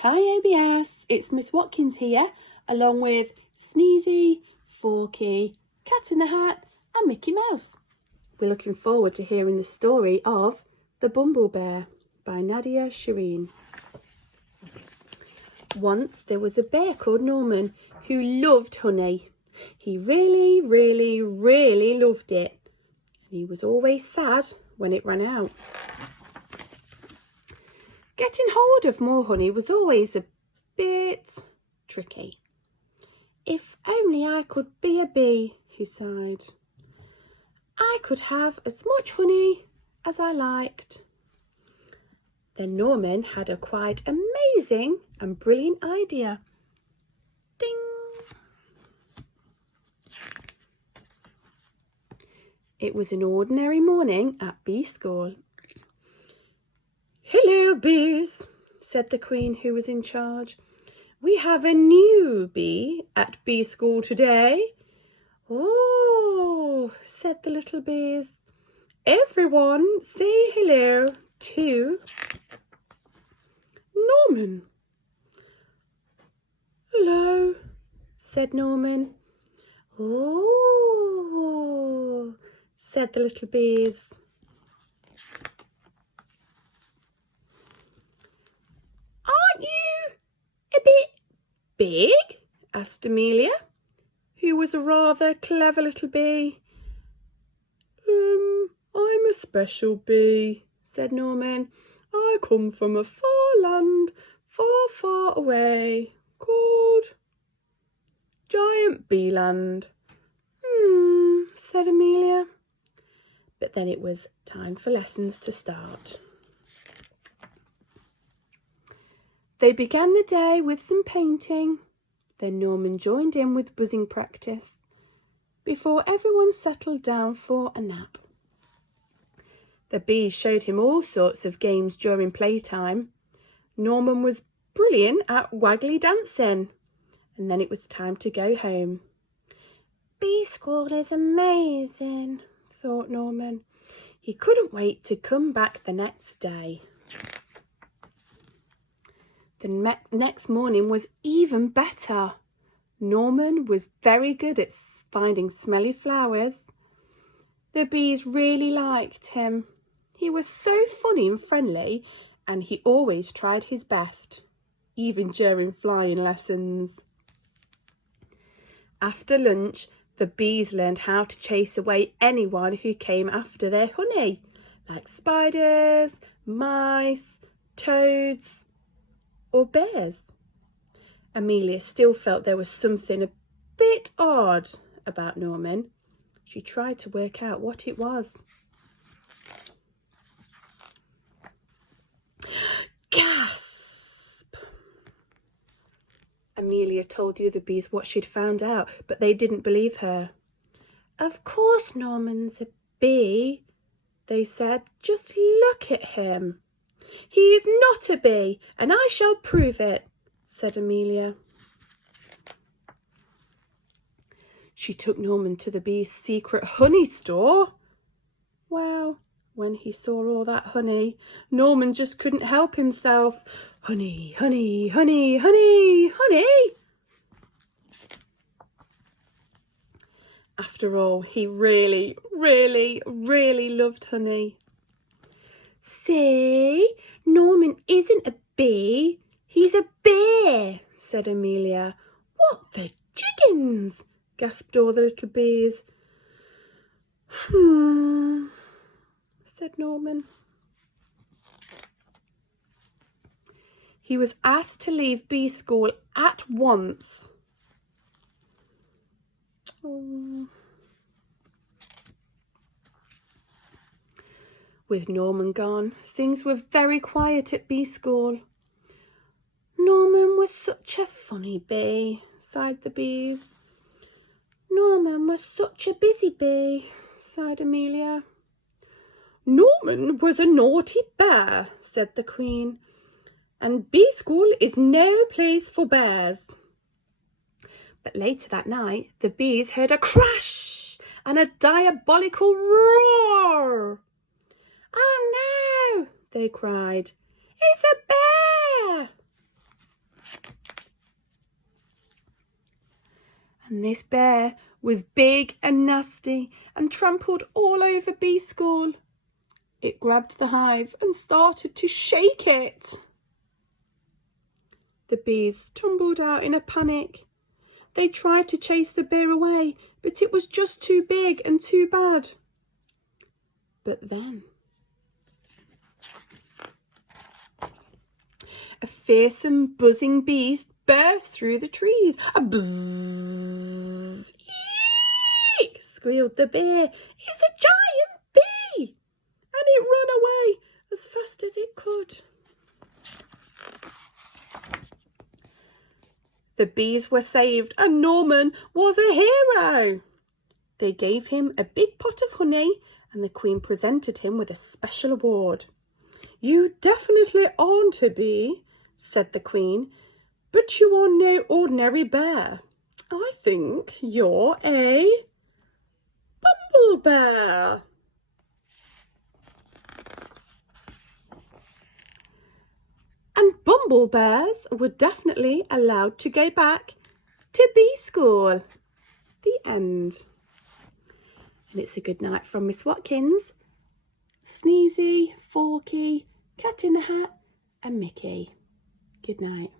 Hi ABS, it's Miss Watkins here, along with Sneezy, Forky, Cat in the Hat and Mickey Mouse. We're looking forward to hearing the story of The BumbleBear by Nadia Shireen. Once there was a bear called Norman who loved honey. He really loved it. And he was always sad when it ran out. Getting hold of more honey was always a bit tricky. If only I could be a bee, he sighed. I could have as much honey as I liked. Then Norman had a quite amazing and brilliant idea. Ding! It was an ordinary morning at bee school. Hello, bees, said the queen who was in charge. We have a new bee at bee school today. Oh, said the little bees. Everyone say hello to Norman. Hello, said Norman. Oh, said the little bees. Aren't you a bit big? Asked Amelia, who was a rather clever little bee. I'm a special bee, said Norman. I come from a far land, far away, called Giant Bee Land. Said Amelia. But then it was time for lessons to start. They began the day with some painting. Then Norman joined in with buzzing practice before everyone settled down for a nap. The bees showed him all sorts of games during playtime. Norman was brilliant at waggly dancing. And then it was time to go home. Bee school is amazing, thought Norman. He couldn't wait to come back the next day. The next morning was even better. Norman was very good at finding smelly flowers. The bees really liked him. He was so funny and friendly, and he always tried his best, even during flying lessons. After lunch, the bees learned how to chase away anyone who came after their honey, like spiders, mice, toads, or bears. Amelia still felt there was something a bit odd about Norman. She tried to work out what it was. Gasp! Amelia told the other bees what she'd found out, but they didn't believe her. Of course Norman's a bee, they said. Just look at him. He is not a bee, and I shall prove it, said Amelia. She took Norman to the bee's secret honey store. Well, when he saw all that honey, Norman just couldn't help himself. Honey, honey, honey, honey, honey. After all, he really loved honey. See, Norman isn't a bee, he's a bear, said Amelia. What the jiggins, gasped all the little bees. Said Norman. He was asked to leave bee school at once. With Norman gone, things were very quiet at bee school. Norman was such a funny bee, sighed the bees. Norman was such a busy bee, sighed Amelia. Norman was a naughty bear, said the queen, and bee school is no place for bears. But later that night, the bees heard a crash and a diabolical roar. Oh no, they cried. It's a bear! And this bear was big and nasty and trampled all over bee school. It grabbed the hive and started to shake it. The bees tumbled out in a panic. They tried to chase the bear away, but it was just too big and too bad. But then a fearsome buzzing beast burst through the trees. A bzzz! Eek! Squealed the bear. It's a giant bee! And it ran away as fast as it could. The bees were saved and Norman was a hero. They gave him a big pot of honey and the Queen presented him with a special award. You definitely aren't a bee, said the Queen, but you are no ordinary bear. I think you're a BumbleBear. And BumbleBears were definitely allowed to go back to bee school. The end. And it's a good night from Miss Watkins, Sneezy, Forky, Cat in the Hat and Mickey. Good night.